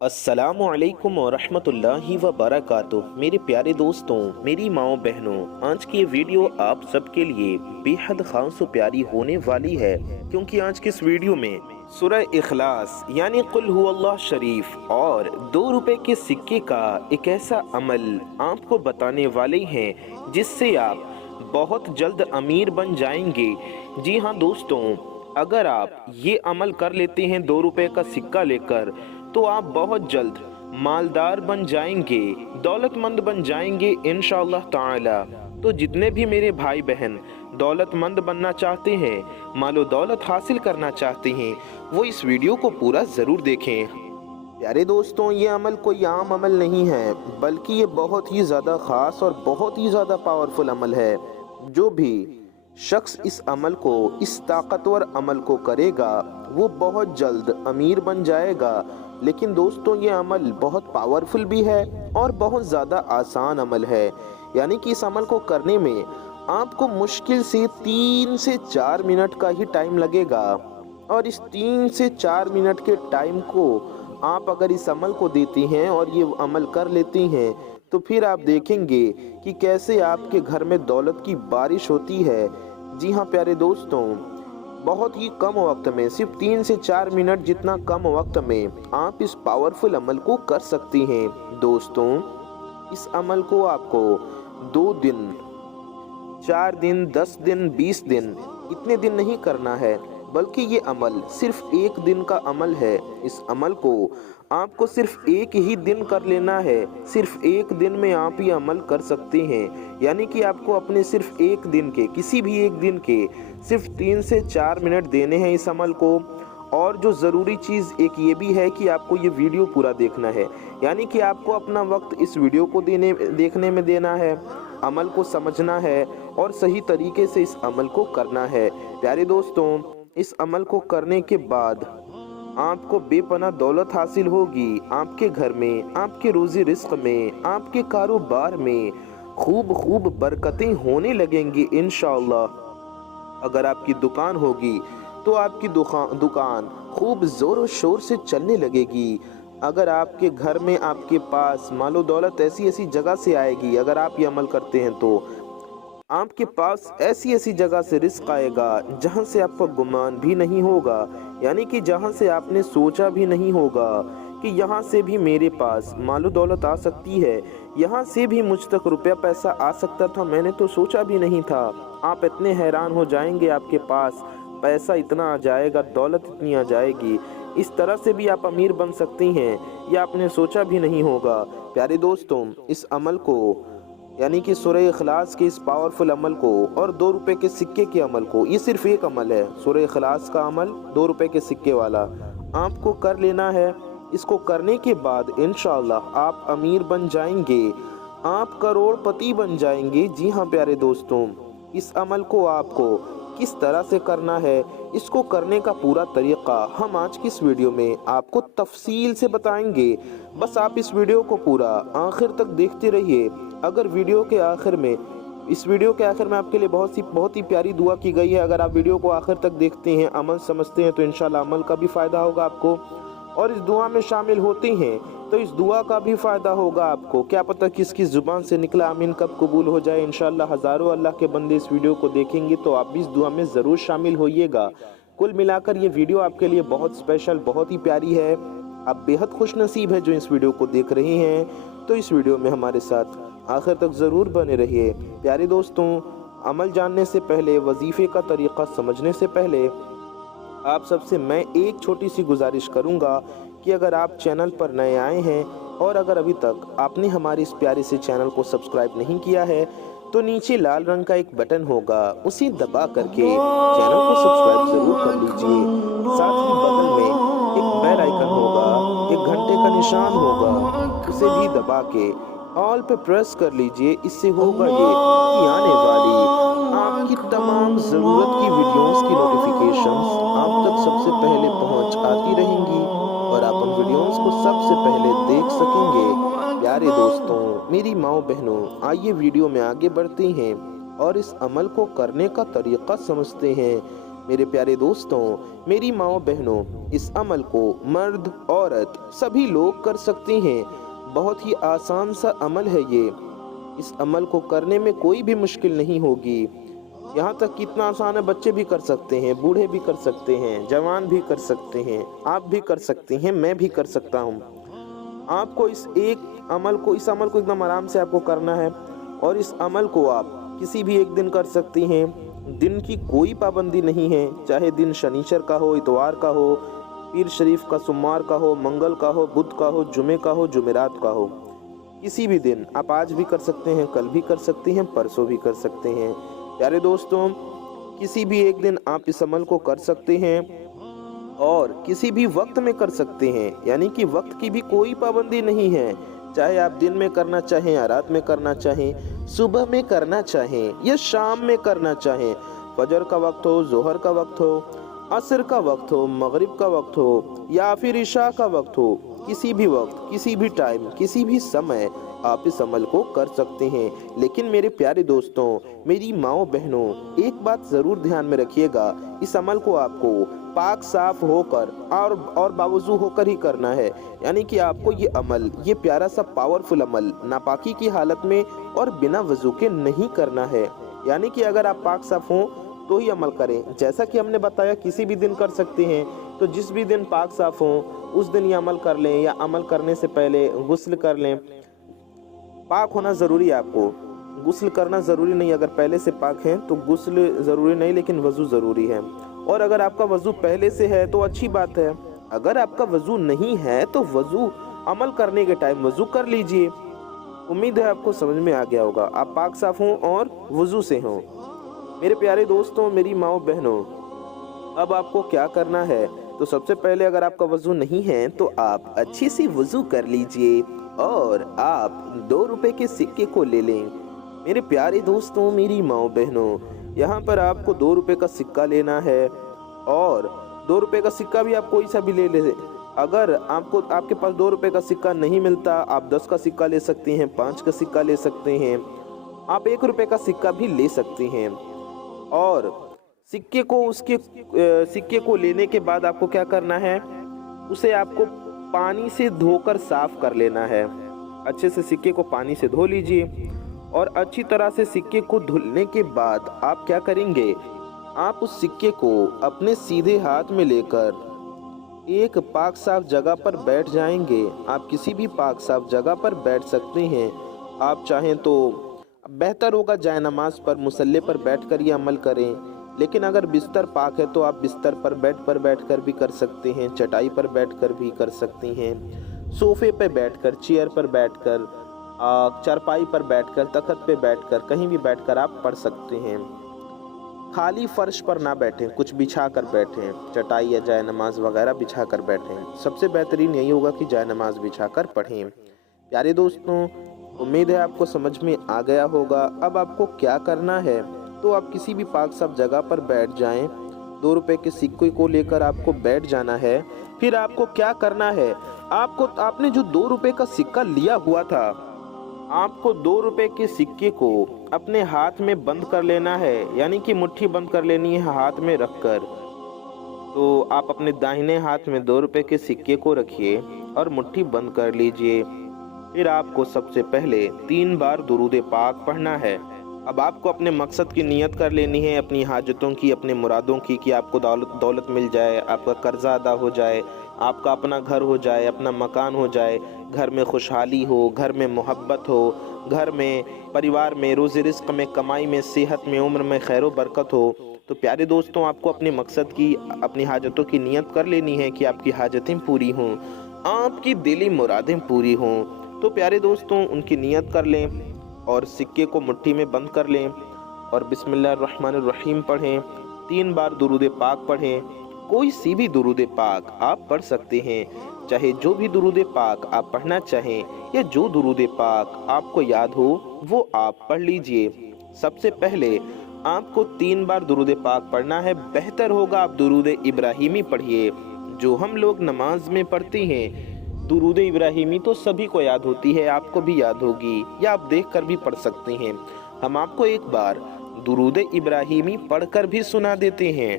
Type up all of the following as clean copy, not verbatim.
अस्सलामु अलैकुम वरहमतुल्लाहि वबरकातुह। मेरे प्यारे दोस्तों, मेरी माओ बहनों, आज की ये वीडियो आप सबके लिए बेहद खास और प्यारी होने वाली है, क्योंकि आज की इस वीडियो में सूरह इखलास यानी कुल हुवल्लाह शरीफ और 2 रुपए के सिक्के का एक ऐसा अमल आपको बताने वाले हैं जिससे आप बहुत जल्द अमीर बन जाएंगे। जी हाँ दोस्तों, अगर आप ये अमल कर लेते हैं 2 रुपए का सिक्का लेकर, तो आप बहुत जल्द मालदार बन जाएंगे, दौलतमंद बन जाएंगे इंशाअल्लाह ताला। तो जितने भी मेरे भाई बहन दौलतमंद बनना चाहते हैं, मालो दौलत हासिल करना चाहते हैं, वो इस वीडियो को पूरा ज़रूर देखें। प्यारे दोस्तों, ये अमल कोई आम अमल नहीं है, बल्कि ये बहुत ही ज़्यादा ख़ास और बहुत ही ज़्यादा पावरफुल अमल है। जो भी शख्स इस अमल को, इस ताकतवर अमल को करेगा, वो बहुत जल्द अमीर बन जाएगा। लेकिन दोस्तों, ये अमल बहुत पावरफुल भी है और बहुत ज़्यादा आसान अमल है। यानी कि इस अमल को करने में आपको मुश्किल से 3 से 4 मिनट का ही टाइम लगेगा, और इस 3 से 4 मिनट के टाइम को आप अगर इस अमल को देते हैं और ये अमल कर लेते हैं, तो फिर आप देखेंगे कि कैसे आपके घर में दौलत की बारिश होती है। जी हाँ प्यारे दोस्तों, बहुत ही कम वक्त में, सिर्फ 3 से 4 मिनट जितना कम वक्त में आप इस पावरफुल अमल को कर सकते हैं। दोस्तों, इस अमल को आपको 2 दिन, 4 दिन, 10 दिन, 20 दिन, इतने दिन नहीं करना है, बल्कि ये अमल सिर्फ 1 दिन का अमल है। इस अमल को आपको सिर्फ 1 ही दिन कर लेना है। सिर्फ 1 दिन में आप ये अमल कर सकते हैं। यानी कि आपको अपने सिर्फ 1 दिन के, किसी भी 1 दिन के सिर्फ 3 से 4 मिनट देने हैं इस अमल को। और जो ज़रूरी चीज़ एक ये भी है कि आपको ये वीडियो पूरा देखना है। यानी कि आपको अपना वक्त इस वीडियो को देखने में देना है, अमल को समझना है और सही तरीके से इस अमल को करना है। प्यारे दोस्तों, इस अमल को करने के बाद आपको बेपनाह दौलत हासिल होगी। आपके घर में, आपके रोज़ी रिस्क में, आपके कारोबार में खूब खूब बरकतें होने लगेंगी इंशाअल्लाह। अगर आपकी दुकान होगी तो आपकी दुकान खूब ज़ोर शोर से चलने लगेगी। अगर आपके घर में, आपके पास मालो दौलत ऐसी ऐसी जगह से आएगी, अगर आप ये अमल करते हैं तो आपके पास ऐसी ऐसी जगह से रिस्क आएगा जहां से आपका गुमान भी नहीं होगा। यानी कि जहां से आपने सोचा भी नहीं होगा कि यहाँ से भी मेरे पास मालो दौलत आ सकती है, यहाँ से भी मुझ तक रुपया पैसा आ सकता था, मैंने तो सोचा भी नहीं था। आप इतने हैरान हो जाएंगे, आपके पास पैसा इतना आ जाएगा, दौलत इतनी आ जाएगी। इस तरह से भी आप अमीर बन सकती हैं, यह आपने सोचा भी नहीं होगा। प्यारे दोस्तों, इस अमल को, यानी कि सूरह इखलास के इस पावरफुल अमल को और 2 रुपए के सिक्के के अमल को, ये सिर्फ एक अमल है, सूरह इखलास का अमल 2 रुपए के सिक्के वाला, आपको कर लेना है। इसको करने के बाद इंशाअल्लाह आप अमीर बन जाएंगे, आप करोड़पति बन जाएंगे। जी हाँ प्यारे दोस्तों, इस अमल को आपको किस तरह से करना है, इसको करने का पूरा तरीका हम आज की इस वीडियो में आपको तफसील से बताएंगे। बस आप इस वीडियो को पूरा आखिर तक देखते रहिए। अगर वीडियो के आखिर में, इस वीडियो के आखिर में आपके लिए बहुत ही प्यारी दुआ की गई है। अगर आप वीडियो को आखिर तक देखते हैं, अमल समझते हैं, तो इंशाल्लाह अमल का भी फ़ायदा होगा आपको, और इस दुआ में शामिल होते हैं तो इस दुआ का भी फ़ायदा होगा आपको। क्या पता किसकी ज़ुबान से निकला आमीन कब कबूल हो जाए। इंशाल्लाह हज़ारों अल्लाह के बंदे इस वीडियो को देखेंगे, तो आप भी इस दुआ में ज़रूर शामिल होइएगा। कुल मिलाकर ये वीडियो आपके लिए बहुत स्पेशल, बहुत ही प्यारी है। आप बेहद खुश नसीब है जो इस वीडियो को देख रहे हैं। तो इस वीडियो में हमारे साथ आखिर तक ज़रूर बने रहिए। प्यारे दोस्तों, अमल जानने से पहले, वजीफ़े का तरीक़ा समझने से पहले, आप सबसे मैं एक छोटी सी गुजारिश करूंगा कि अगर आप चैनल पर नए आए हैं और अगर अभी तक आपने हमारे इस प्यारे से चैनल को सब्सक्राइब नहीं किया है, तो नीचे लाल रंग का एक बटन होगा, उसे दबा करके चैनल को सब्सक्राइब जरूर कर लीजिए। साथ ही बगल में एक बेल आइकन होगा, एक घंटे का निशान होगा, उसे भी दबा के ऑल पे प्रेस कर लीजिए। इससे होगा ये कि आने वाली आपकी तमाम ज़रूरत की वीडियोस की नोटिफिकेशंस आप तक सबसे पहले पहुंच आती रहेंगी और आप उन वीडियोस को सबसे पहले देख सकेंगे। प्यारे दोस्तों, मेरी माओ बहनों, आइए वीडियो में आगे बढ़ते हैं और इस अमल को करने का तरीक़ा समझते हैं। मेरे प्यारे दोस्तों, मेरी माओ बहनों, इस अमल को मर्द औरत सभी लोग कर सकते हैं। बहुत ही आसान सा अमल है ये। इस अमल को करने में कोई भी मुश्किल नहीं होगी। यहाँ तक कि इतना आसान है, बच्चे भी कर सकते हैं, बूढ़े भी कर सकते हैं, जवान भी कर सकते हैं, आप भी कर सकते हैं, मैं भी कर सकता हूँ। आपको इस अमल को एकदम आराम से आपको करना है। और इस अमल को आप किसी भी एक दिन कर सकती हैं। दिन की कोई पाबंदी नहीं है, चाहे दिन शनिचर का हो, इतवार का हो, पीर शरीफ का, सोमवार का हो, मंगल का हो, बुध का हो, जुमे का हो, जुमेरात का हो। किसी भी दिन आप आज भी कर सकते हैं, कल भी कर सकते हैं, परसों भी कर सकते हैं। प्यारे दोस्तों, किसी भी एक दिन आप इस अमल को कर सकते हैं और किसी भी वक्त में कर सकते हैं, यानी कि वक्त की भी कोई पाबंदी नहीं है। चाहे आप दिन में करना चाहें या रात में करना चाहें, सुबह में करना चाहें या शाम में करना चाहें, फजर का वक्त हो, जोहर का वक्त हो, असर का वक्त हो, मगरिब का वक्त हो या फिर इशा का वक्त हो, किसी भी वक्त, किसी भी टाइम, किसी भी समय आप इस अमल को कर सकते हैं। लेकिन मेरे प्यारे दोस्तों, मेरी माओ बहनों, एक बात ज़रूर ध्यान में रखिएगा, इस अमल को आपको पाक साफ होकर और बावजू होकर ही करना है। यानी कि आपको ये अमल, ये प्यारा सा पावरफुल अमल नापाकी की हालत में और बिना वजू के नहीं करना है। यानी कि अगर आप पाक साफ हों तो ही अमल करें। जैसा कि हमने बताया, किसी भी दिन कर सकते हैं, तो जिस भी दिन पाक साफ हों उस दिन ये अमल कर लें, या अमल करने से पहले गुस्ल कर लें। पाक होना ज़रूरी है, आपको गुस्ल करना ज़रूरी नहीं। अगर पहले से पाक हैं तो गुस्ल ज़रूरी नहीं, लेकिन वज़ू ज़रूरी है। और अगर आपका वज़ू पहले से है तो अच्छी बात है। अगर आपका वज़ू नहीं है तो वज़ू अमल करने के टाइम वज़ू कर लीजिए। उम्मीद है आपको समझ में आ गया होगा। आप पाक साफ हों और वज़ू से हों। मेरे प्यारे दोस्तों, मेरी माओ बहनों, अब आपको क्या करना है? तो सबसे पहले अगर आपका वज़ू नहीं है तो आप अच्छी सी वज़ू कर लीजिए और आप 2 रुपए के सिक्के को ले लें। मेरे प्यारे दोस्तों, मेरी माओ बहनों, यहाँ पर आपको 2 रुपए का सिक्का लेना है और 2 रुपए का सिक्का भी आप कोई सा भी ले ले। अगर आपके पास 2 रुपए का सिक्का नहीं मिलता, आप 10 का सिक्का ले सकते हैं, 5 का सिक्का ले सकते हैं, आप 1 रुपए का सिक्का भी ले सकते हैं। और सिक्के को लेने के बाद आपको क्या करना है? उसे आपको पानी से धोकर साफ कर लेना है। अच्छे से सिक्के को पानी से धो लीजिए और अच्छी तरह से सिक्के को धुलने के बाद आप क्या करेंगे? आप उस सिक्के को अपने सीधे हाथ में लेकर एक पाक साफ जगह पर बैठ जाएंगे। आप किसी भी पाक साफ जगह पर बैठ सकते हैं। आप चाहें तो बेहतर होगा जायनमाज पर, मुसल्ले पर बैठकर ये अमल करें। लेकिन अगर बिस्तर पाक है तो आप बिस्तर पर, बेड पर बैठकर भी कर सकते हैं, चटाई पर बैठकर भी कर सकती हैं, सोफे पे बैठकर, चेयर पर बैठकर, चारपाई पर बैठकर, तख्त पे बैठकर, कहीं भी बैठकर आप पढ़ सकते हैं। खाली फर्श पर ना बैठें, कुछ बिछा कर बैठें, चटाई या जायनमाज वगैरह बिछा कर बैठें। सबसे बेहतरीन यही होगा कि जायनमाज बिछा कर पढ़ें। प्यारे दोस्तों, उम्मीद है आपको समझ में आ गया होगा। अब आपको क्या करना है? तो आप किसी भी पाक साफ जगह पर बैठ जाएं। 2 रुपए के सिक्के को लेकर आपको बैठ जाना है। फिर आपको क्या करना है? आपने जो 2 रुपए का सिक्का लिया हुआ था, आपको 2 रुपए के सिक्के को अपने हाथ में बंद कर लेना है, यानी कि मुट्ठी बंद कर लेनी है हाथ में रखकर। तो आप अपने दाहिने हाथ में 2 रुपए के सिक्के को रखिए और मुट्ठी बंद कर लीजिए। फिर आपको सबसे पहले 3 बार दुरूद पाक पढ़ना है। अब आपको अपने मकसद की नियत कर लेनी है, अपनी हाजतों की, अपने मुरादों की, कि आपको दौलत मिल जाए, आपका कर्जा अदा हो जाए, आपका अपना घर हो जाए, अपना मकान हो जाए, घर में खुशहाली हो, घर में मोहब्बत हो, घर में, परिवार में, रोज़ी रिज़्क़ में, कमाई में, सेहत में, उम्र में खैर व बरकत हो। तो प्यारे दोस्तों, आपको अपने मकसद की, अपनी हाजतों की नियत कर लेनी है कि आपकी हाजतें पूरी हों, आपकी दिली मुरादें पूरी हों। तो प्यारे दोस्तों, उनकी नियत कर लें और सिक्के को मुट्ठी में बंद कर लें और बिस्मिल्लाहिर्रहमानिर्रहीम पढ़ें। 3 बार दुरूद पाक पढ़ें। कोई सी भी दुरूद पाक आप पढ़ सकते हैं, चाहे जो भी दुरूद पाक आप पढ़ना चाहें या जो दुरूद पाक आपको याद हो वो आप पढ़ लीजिए। सबसे पहले आपको 3 बार दुरूद पाक पढ़ना है। बेहतर होगा आप दुरूद इब्राहिमी पढ़िए, जो हम लोग नमाज में पढ़ते हैं। दुरूद इब्राहिमी तो सभी को याद होती है, आपको भी याद होगी, या आप देखकर भी पढ़ सकते हैं। हम आपको एक बार दुरूद इब्राहिमी पढ़कर भी सुना देते हैं।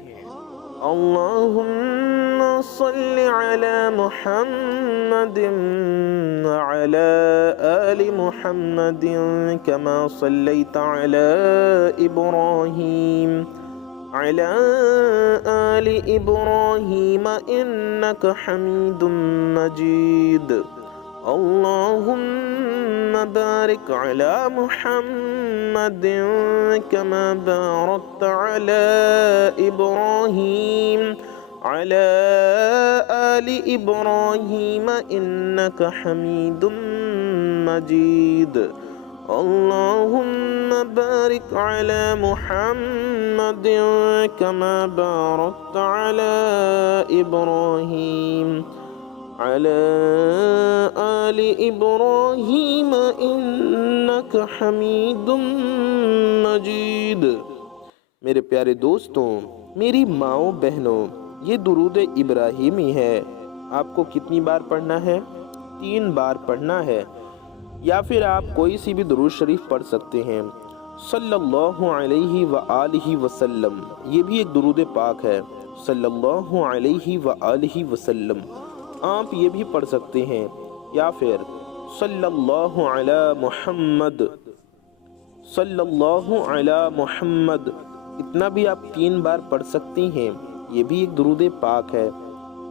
اللهم صل على محمد وعلى آل محمد كما صليت على إبراهيم على آل إبراهيم إنك حميد مجيد اللهم بارك على محمد كما باركت على إبراهيم على آل إبراهيم إنك حميد مجيد اللهم بارك على محمد كما باركت على إبراهيم على آل إبراهيم إنك حميد مجيد۔ میرے پیارے دوستوں، میری ماؤں بہنوں، یہ درود ابراہیمی ہے۔ آپ کو کتنی بار پڑھنا ہے؟ 3 بار پڑھنا ہے، یا پھر آپ کوئی سی بھی درود شریف پڑھ سکتے ہیں۔ صلی اللہ علیہ وآلہ وسلم، یہ بھی ایک درود پاک ہے۔ صلی اللہ علیہ وآلہ وسلم آپ یہ بھی پڑھ سکتے ہیں، یا پھر صلی اللہ علی محمد، صلی اللہ علی محمد، اتنا بھی آپ 3 بار پڑھ سکتی ہیں، یہ بھی ایک درود پاک ہے۔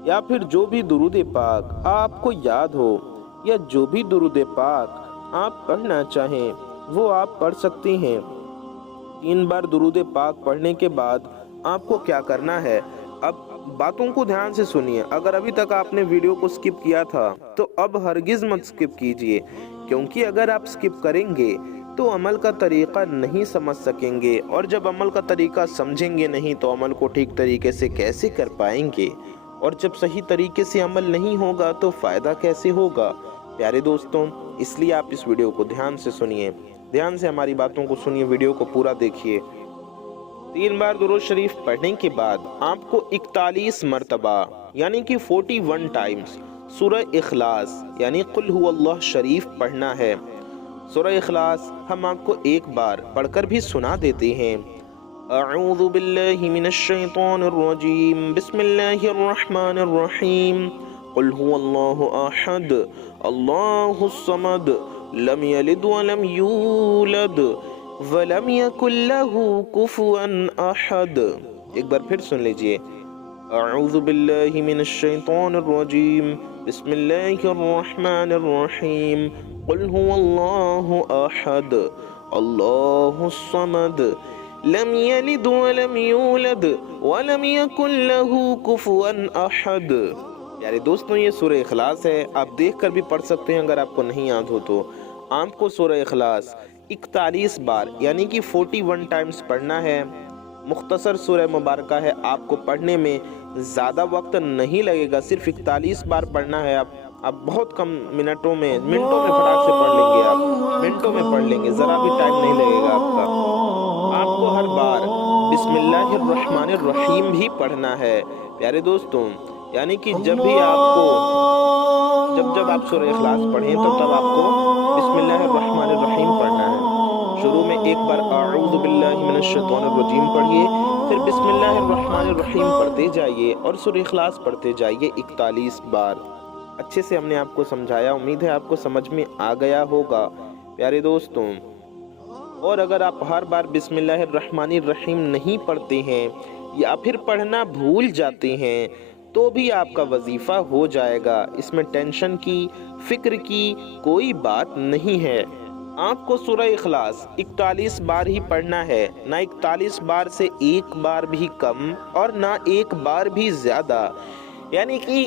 یا پھر جو بھی درود پاک آپ کو یاد ہو، یا جو بھی درود پاک آپ پڑھنا چاہیں وہ آپ پڑھ سکتے ہیں۔ 3 بار درود پاک پڑھنے کے بعد آپ کو کیا کرنا ہے؟ اب باتوں کو دھیان سے سنیے۔ اگر ابھی تک آپ نے ویڈیو کو سکپ کیا تھا تو اب ہرگز مت سکپ کیجئے، کیونکہ اگر آپ سکپ کریں گے تو عمل کا طریقہ نہیں سمجھ سکیں گے، اور جب عمل کا طریقہ سمجھیں گے نہیں تو عمل کو ٹھیک طریقے سے کیسے کر پائیں گے، اور جب صحیح طریقے سے عمل نہیں ہوگا تو فائدہ کیسے ہوگا؟ پیارے دوستوں، اس لیے آپ اس ویڈیو کو دھیان سے سنیے، دھیان سے ہماری باتوں کو سنیے، ویڈیو کو پورا دیکھیے۔ 3 بار درود شریف پڑھنے کے بعد آپ کو 41 مرتبہ یعنی کہ 41 ٹائمز سورہ اخلاص یعنی قل هو اللہ شریف پڑھنا ہے۔ سورہ اخلاص ہم آپ کو ایک بار پڑھ کر بھی سنا دیتے ہیں۔ اعوذ باللہ من الشیطان الرجیم، بسم اللہ الرحمن الرحیم، قل هو اللہ احد اللہ الصمد لم یلد ولم یولد وَلَمْ يَكُنْ لَهُ كُفُوًا أَحَدٌ۔ ایک بار پھر سن لیجئے۔ اعوذ باللہ من الشیطان الرجیم، بسم اللہ الرحمن الرحیم، قل هو اللہ احد اللہ الصمد لم یلد ولم یولد ولم یکن له کفوا احد۔ پیارے دوستوں، یہ سورہ اخلاص ہے، آپ دیکھ کر بھی پڑھ سکتے ہیں اگر آپ کو نہیں یاد ہو تو۔ آپ کو سورہ اخلاص 41 بار یعنی کہ 41 ٹائمز پڑھنا ہے۔ مختصر سورہ مبارکہ ہے، آپ کو پڑھنے میں زیادہ وقت نہیں لگے گا، صرف 41 بار پڑھنا ہے۔ آپ بہت کم منٹوں میں فٹاک سے پڑھ لیں گے، آپ منٹوں میں پڑھ لیں گے، ذرا بھی ٹائم نہیں لگے گا آپ کا۔ آپ کو ہر بار بسم اللہ الرحمن الرحیم بھی پڑھنا ہے۔ پیارے دوستوں، یعنی کہ جب آپ سورہ اخلاص پڑھیں تو تب آپ کو بسم اللہ الرحمن الرحیم پڑھنا ہے۔ شروع میں ایک بار اعوذ باللہ من الشیطان الرجیم پڑھیے، پھر بسم اللہ الرحمن الرحیم پڑھتے جائیے اور سورہ اخلاص پڑھتے جائیے 41 بار۔ اچھے سے ہم نے آپ کو سمجھایا، امید ہے آپ کو سمجھ میں آ گیا ہوگا پیارے دوستوں۔ اور اگر آپ ہر بار بسم اللہ الرحمن الرحیم نہیں پڑھتے ہیں یا پھر پڑھنا بھول جاتے ہیں تو بھی آپ کا وظیفہ ہو جائے گا، اس میں ٹینشن کی، فکر کی کوئی بات نہیں ہے۔ آپ کو سورہ اخلاص 41 بار ہی پڑھنا ہے، نہ 41 بار سے ایک بار بھی کم اور نہ ایک بار بھی زیادہ، یعنی کہ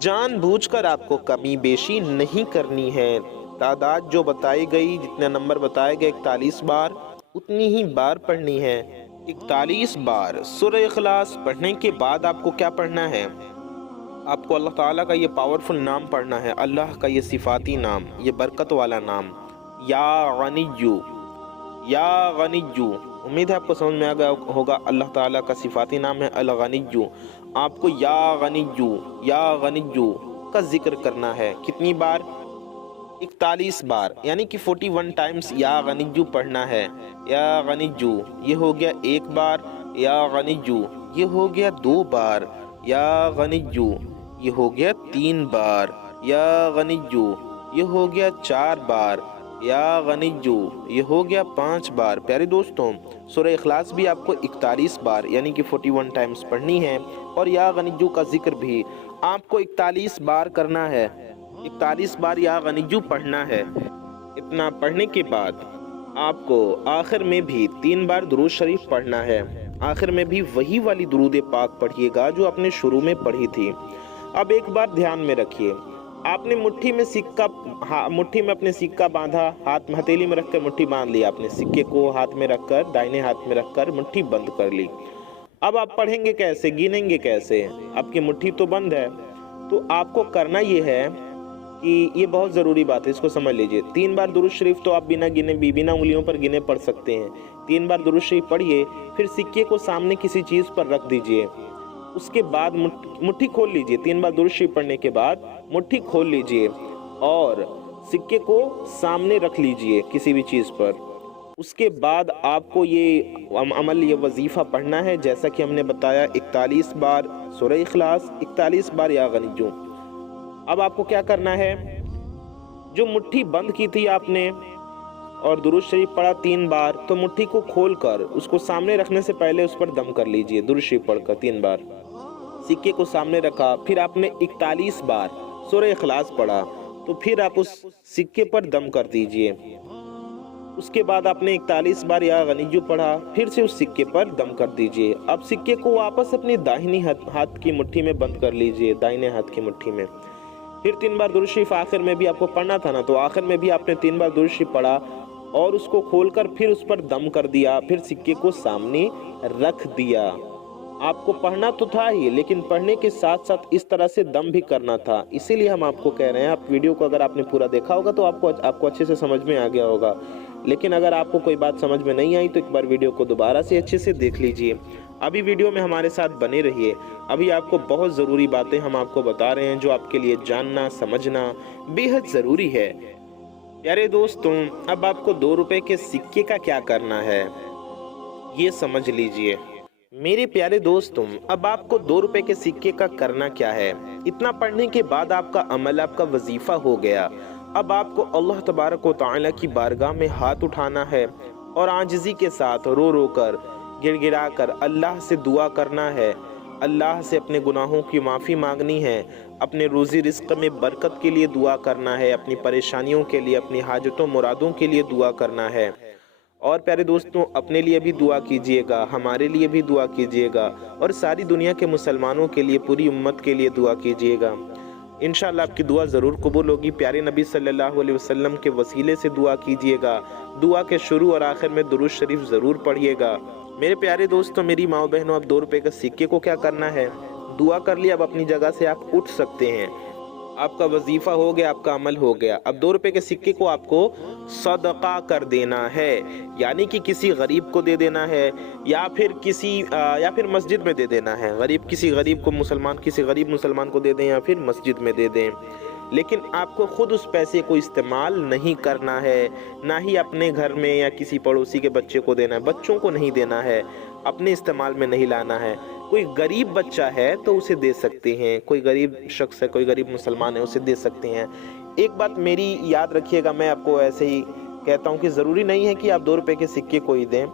جان بوجھ کر آپ کو کمی بیشی نہیں کرنی ہے۔ تعداد جو بتائی گئی، جتنے نمبر بتائے گئے 41 بار، اتنی ہی بار پڑھنی ہے۔ 41 بار سورہ اخلاص پڑھنے کے بعد آپ کو کیا پڑھنا ہے؟ آپ کو اللہ تعالیٰ کا یہ پاورفل نام پڑھنا ہے، اللہ کا یہ صفاتی نام، یہ برکت والا نام، یا غنیو، یا غنیو۔ امید ہے آپ کو سمجھ میں آ گیا ہوگا، اللہ تعالیٰ کا صفاتی نام ہے الغنیو۔ آپ کو یا غنیو، یا غنیو کا ذکر کرنا ہے۔ کتنی بار؟ 41 بار، یعنی کہ 41 ٹائمز یا غنیو پڑھنا ہے۔ یا غنیو، یہ ہو گیا ایک بار، یا غنیو ये हो गया 2 बार, या गनिय्यु। ये हो गया 3 बार, या गनिय्यु। ये हो गया 4 बार, या गनिय्यु। ये हो गया 5 बार। प्यारे दोस्तों, सूरह इखलास भी आपको 41 बार यानी कि 41 टाइम्स पढ़नी है, और या गनिय्यु का जिक्र भी आपको 41 बार करना है। 41 बार या गनिय्यु पढ़ना है। इतना पढ़ने के बाद आपको आखिर में भी 3 बार दुरूद शरीफ पढ़ना है। आखिर में भी वही वाली दुरूद पाक पढ़िएगा जो आपने शुरू में पढ़ी थी। अब एक बार ध्यान में रखिए, आपने मुट्ठी में अपने सिक्का बांधा, हाथ में हथेली में रखकर मुट्ठी बांध ली। आपने सिक्के को हाथ में रखकर, दाहिने हाथ में रखकर मुट्ठी बंद कर ली। अब आप पढ़ेंगे कैसे, गिनेंगे कैसे? आपकी मुट्ठी तो बंद है। तो आपको करना ये है कि ये बहुत ज़रूरी बात है, इसको समझ लीजिए। 3 बार दुरूद शरीफ तो आप बिना उंगलियों पर गिने पढ़ सकते हैं। 3 बार दुरूद शरीफ पढ़िए, फिर सिक्के को सामने किसी चीज़ पर रख दीजिए। उसके बाद मुट्ठी खोल लीजिए। 3 बार दुरूद शरीफ पढ़ने के बाद मुट्ठी खोल लीजिए और सिक्के को सामने रख लीजिए किसी भी चीज़ पर। उसके बाद आपको ये अमल, ये वजीफ़ा पढ़ना है जैसा कि हमने बताया, 41 बार सूरह इखलास, 41 बार या गनिय्यु। अब आपको क्या करना है, जो मुट्ठी बंद की थी आपने और दुरूद शरीफ पढ़ा 3 बार, तो मुट्ठी को खोलकर उसको सामने रखने से पहले उस पर दम कर लीजिए। दुरूद शरीफ पढ़कर 3 बार सिक्के को सामने रखा, फिर आपने 41 बार सूरह इखलास पढ़ा, तो फिर आप उस सिक्के पर दम कर दीजिए। उसके बाद आपने 41 बार या गनिय्यु पढ़ा, फिर से उस सिक्के पर दम कर दीजिए। अब सिक्के को वापस अपनी दाहिनी हाथ की मुट्ठी में बंद कर लीजिए, दाहिने हाथ की मुट्ठी में। फिर 3 बार दुरूद शरीफ आखिर में भी आपको पढ़ना था ना, तो आखिर में भी आपने 3 बार दुरूद शरीफ पढ़ा और उसको खोलकर फिर उस पर दम कर दिया, फिर सिक्के को सामने रख दिया। आपको पढ़ना तो था ही, लेकिन पढ़ने के साथ साथ इस तरह से दम भी करना था। इसीलिए हम आपको कह रहे हैं, आप वीडियो को अगर आपने पूरा देखा होगा तो आपको अच्छे से समझ में आ गया होगा। लेकिन अगर आपको कोई बात समझ में नहीं आई तो एक बार वीडियो को दोबारा से अच्छे से देख लीजिए। अभी वीडियो में हमारे साथ बने रहिए। अभी आपको बहुत ज़रूरी बातें हम आपको बता रहे हैं जो आपके लिए जानना समझना बेहद ज़रूरी है। प्यारे दोस्तों, अब आपको 2 रुपए के सिक्के का क्या करना है ये समझ लीजिए। मेरे प्यारे दोस्तों, अब आपको 2 रुपए के सिक्के का करना क्या है। इतना पढ़ने के बाद आपका अमल, आपका वजीफा हो गया। अब आपको अल्लाह तबारक व तआला की बारगाह में हाथ उठाना है और आजिज़ी के साथ रो रो कर, गिड़गिड़ा कर अल्लाह से दुआ करना है। अल्लाह से अपने गुनाहों की माफ़ी मांगनी है, अपने रोज़ी रिस्क में बरकत के लिए दुआ करना है, अपनी परेशानियों के लिए, अपनी हाजतों मुरादों के लिए दुआ करना है। और प्यारे दोस्तों, अपने लिए भी दुआ कीजिएगा, हमारे लिए भी दुआ कीजिएगा और सारी दुनिया के मुसलमानों के लिए, पूरी उम्मत के लिए दुआ कीजिएगा। इंशाअल्लाह आपकी दुआ ज़रूर कबूल होगी। प्यारे नबी सल्लल्लाहु अलैहि वसल्लम के वसीले से दुआ कीजिएगा। दुआ के शुरू और आखिर में दुरूद शरीफ ज़रूर पढ़िएगा। मेरे प्यारे दोस्तों, मेरी माँ बहनों, अब 2 रुपए के सिक्के को क्या करना है, दुआ कर लिया, अब अपनी जगह से आप उठ सकते हैं। आपका वजीफा हो गया, आपका अमल हो गया। अब 2 रुपए के सिक्के को आपको सदका कर देना है, यानी कि किसी गरीब को दे देना है या फिर मस्जिद में दे देना है। किसी गरीब मुसलमान को दे दें या फिर मस्जिद में दे दें। लेकिन आपको खुद उस पैसे को इस्तेमाल नहीं करना है, ना ही अपने घर में या किसी पड़ोसी के बच्चे को देना है। बच्चों को नहीं देना है, अपने इस्तेमाल में नहीं लाना है। कोई गरीब बच्चा है तो उसे दे सकते हैं, कोई गरीब शख्स है, कोई गरीब मुसलमान है, उसे दे सकते हैं। एक बात मेरी याद रखिएगा, मैं आपको ऐसे ही कहता हूँ कि ज़रूरी नहीं है कि आप 2 रुपए के सिक्के को ही दें।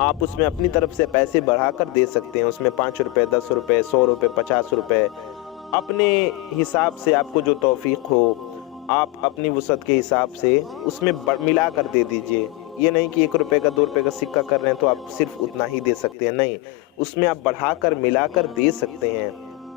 आप उसमें अपनी तरफ से पैसे बढ़ाकर दे सकते हैं। उसमें 5 रुपये, 10 रुपये, 100 रुपये, 50 रुपये, अपने हिसाब से आपको जो तौफीक हो, आप अपनी वसअत के हिसाब से उसमें मिला कर दे दीजिए। ये नहीं कि 1 रुपये का 2 रुपये का सिक्का कर रहे हैं तो आप सिर्फ उतना ही दे सकते हैं, नहीं, उसमें आप बढ़ाकर मिलाकर दे सकते हैं।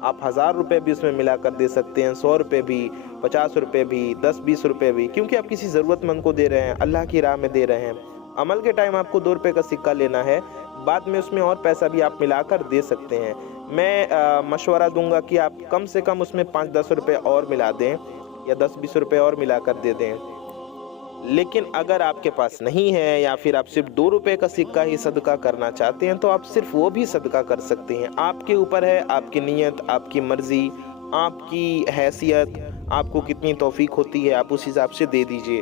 आप 1000 रुपये भी उसमें मिलाकर दे सकते हैं, 100 रुपये भी, 50 रुपये भी, 10-20 रुपये भी, क्योंकि आप किसी ज़रूरतमंद को दे रहे हैं, अल्लाह की राह में दे रहे हैं। अमल के टाइम आपको 2 रुपये का सिक्का लेना है, बाद में उसमें और पैसा भी आप मिलाकर दे सकते हैं। मैं मशवरा दूंगा कि आप कम से कम उसमें 5-10 रुपये और मिला दें या 10-20 रुपये और मिलाकर दे दें। लेकिन अगर आपके पास नहीं है या फिर आप सिर्फ 2 रुपये का सिक्का ही सदका करना चाहते हैं तो आप सिर्फ वो भी सदका कर सकते हैं। आपके ऊपर है, आपकी नीयत, आपकी मर्ज़ी, आपकी हैसियत, आपको कितनी तौफीक होती है, आप उस हिसाब से दे दीजिए।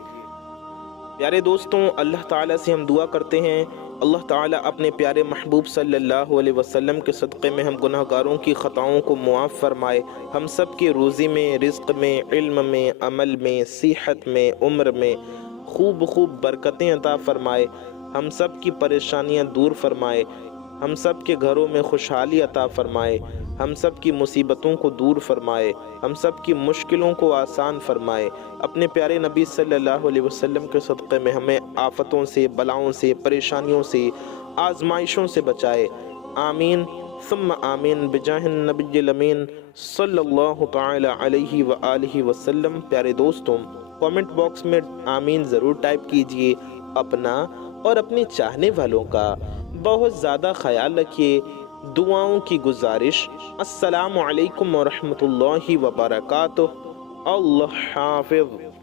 प्यारे दोस्तों, अल्लाह ताला से हम दुआ करते हैं اللہ تعالیٰ اپنے پیارے محبوب صلی اللہ علیہ وسلم کے صدقے میں ہم گناہ گاروں کی خطاؤں کو معاف فرمائے، ہم سب کی روزی میں، رزق میں، علم میں، عمل میں، صحت میں، عمر میں خوب برکتیں عطا فرمائے، ہم سب کی پریشانیاں دور فرمائے، ہم سب کے گھروں میں خوشحالی عطا فرمائے، ہم سب کی مصیبتوں کو دور فرمائے، ہم سب کی مشکلوں کو آسان فرمائے، اپنے پیارے نبی صلی اللہ علیہ وسلم کے صدقے میں ہمیں آفتوں سے، بلاؤں سے، پریشانیوں سے، آزمائشوں سے بچائے، آمین ثم آمین بجاہ النبی الامین صلی اللہ تعالی علیہ وآلہ وسلم۔ پیارے دوستوں، کومنٹ باکس میں آمین ضرور ٹائپ کیجئے، اپنا اور اپنے چاہنے والوں کا بہت زیادہ خیال رکھیے، دعاؤں کی گزارش۔ السلام علیکم ورحمۃ اللہ وبرکاتہ۔ اللہ حافظ۔